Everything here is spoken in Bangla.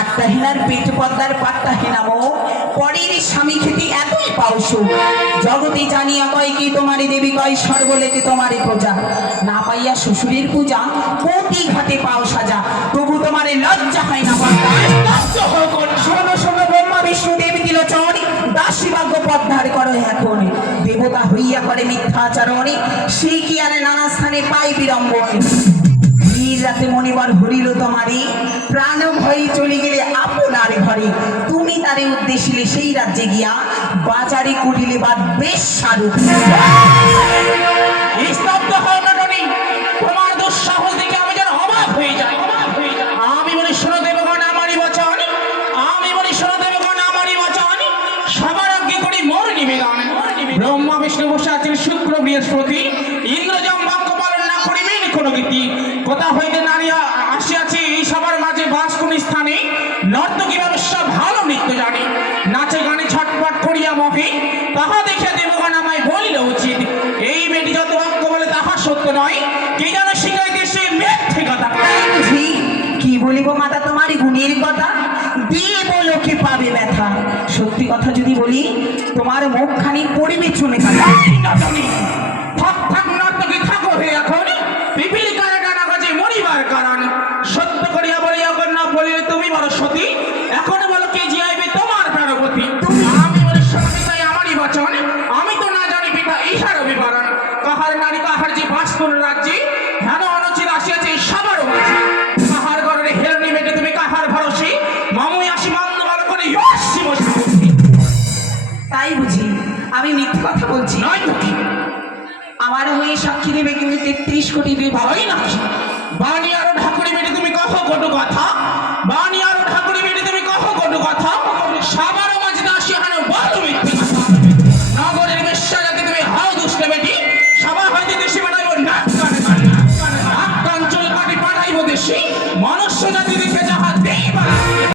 আত্মাহীনার পেট পদ্মার পাত্তাহীনামো পরের স্বামী খেতে এতই পাওসু জগতে জানিয়া কয় কি তোমারই দেবী কয় সর্বলেতে তোমারই প্রজা না পাইয়া শ্বশুরের পূজা প্রতি ঘাটে পাও সাজা তবু তোমার লজ্জা হয় না শোনো শোনো ব্রহ্মা বিষ্ণু দেবী তিলোচন দাসী ভাগ্য পদ্মার করো এখন দেবতা হইয়া করে মিথ্যাচরণে সে কি আরে নানা স্থানে পাই বিড়ম্বন রাতে মনিবার হরিল তোমারে প্রাণ ভয়ে চলে গেলে আপনার ঘরে তুমি তারে উদ্দেশিলে সেই রাজ্যে গিয়া বাজারে কুটিলে বাদ বেশ সারু স্তব্ধ হও না টনি, তোমার দুঃসাহস দেখে আমি যেন অবাক হয়ে যাই। আমি বলি শোনো দেবগণ আমারই বচন, আমি বলি শোনো দেবগণ আমারই বচন, সবার আগে করি মোর নিবেদন। ব্রহ্মা বিষ্ণু বসে আছেন শুক্র বৃহস্পতি, ইন্দ্রজম বাক্য পালন না করিবেন কোনো গীতি। কোথা হইতে নারী আসিয়াছে এই সবার মাঝে বাস কোন স্থানে, নর্তকী ব্যবসা ভালো নৃত্য জানে, নাচে গানে ছটপট করিয়া মহে, তাহা দেখিয়া দেবগণ আমায় বলিল উচিত এই মেয়েটি যত বাক্য বলে তাহা সত্য নয়, কে যেন শিখাইতে সে মিথ্যে কথা। কি বলিব মাতা তোমার গুণের কথা দিয়ে বলো কে পাবে ব্যথা সত্যি কথা যদি বলি তোমার মুখখানি পড়িবে চলে গেল থাক থাক নর্তকী থাকো হে এখন, পিপিলি কানে ডানা বাজে মরিবার কারণ, সত্য করিয়া বলিয়া না বলিলে তুমি বড় সতী, এখন বলো কে জিয়াইবে তোমার প্রাণপতি। আমি বলি সত্যি তাই আমারই বচন, আমি তো না জানি পিতা ইহার বিবরণ, কাহার নারী কাহার যে বাস কোন রাজ্যে, হেন অনুচিত আসিয়াছে সবার মাঝে, কাহার ঘরে হেরনি মেটে তুমি কাহার ভরসে, মামুই আসি মান্য ভালো করে ইয়সি বসে তাই বুঝি আমি মিথ্যে কথা বলছি নয় তো কি আমার হয়ে সাক্ষী দেবে কিন্তু 33 কোটি বিবাহ ভালোই নাকি বাণী আরো ঢাকুরি মেটে তুমি কত কটু কথা,